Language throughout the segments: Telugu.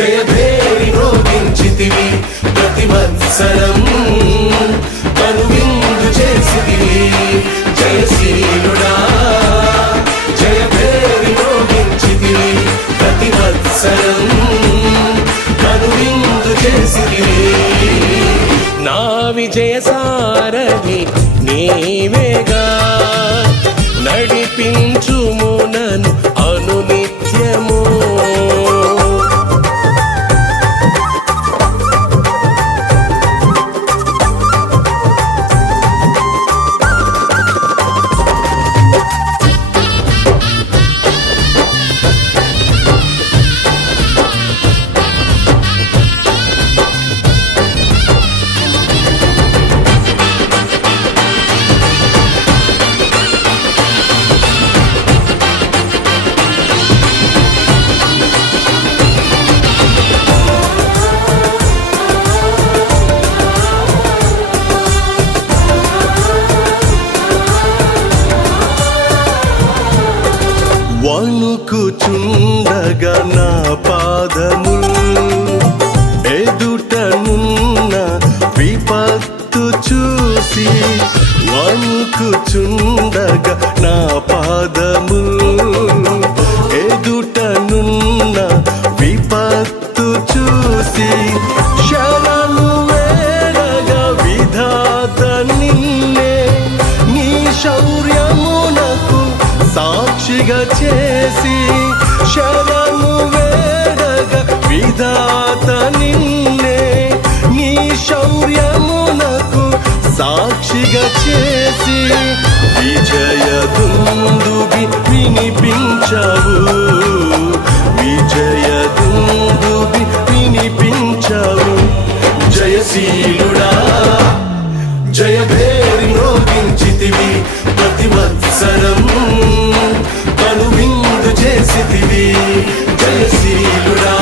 జయభేరి మ్రోగించితివి ప్రతివత్సరం కనువిందు చేసితివి జయశీలుడా జయభేరి మ్రోగించితివి ప్రతివత్సరం కనువిందు చేసితివి నా విజయ సారథి నీవేగా నడిపించుము నన్ను అనునిత్యము వణుకుచుండగా నా పాదములు ఎదుటనున్న విపత్తు చూసి వణుకుచుండగా నా పాదములు ఎదుటనున్న విపత్తు చూసి శరణు వేడగా విధాత నిన్నే నీ శౌర్యమునకు సాక్షిగా చేసి శరణు వేడగా విధాత నిన్నే నీ శౌర్యమునకు సాక్షిగా చేసి విజయ దుందుబి వినిపించవు విజయ దుందుబి వినిపించవు జయశీలుడా జయభేరి మ్రోగించితివి ప్రతివత్సరం కనువిందు చేసితివి జయశీలుడా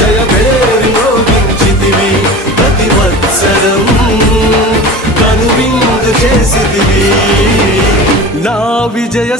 జయభేరి మ్రోగించితివి ప్రతివత్సరం కనువిందు చేసితివి నా విజయ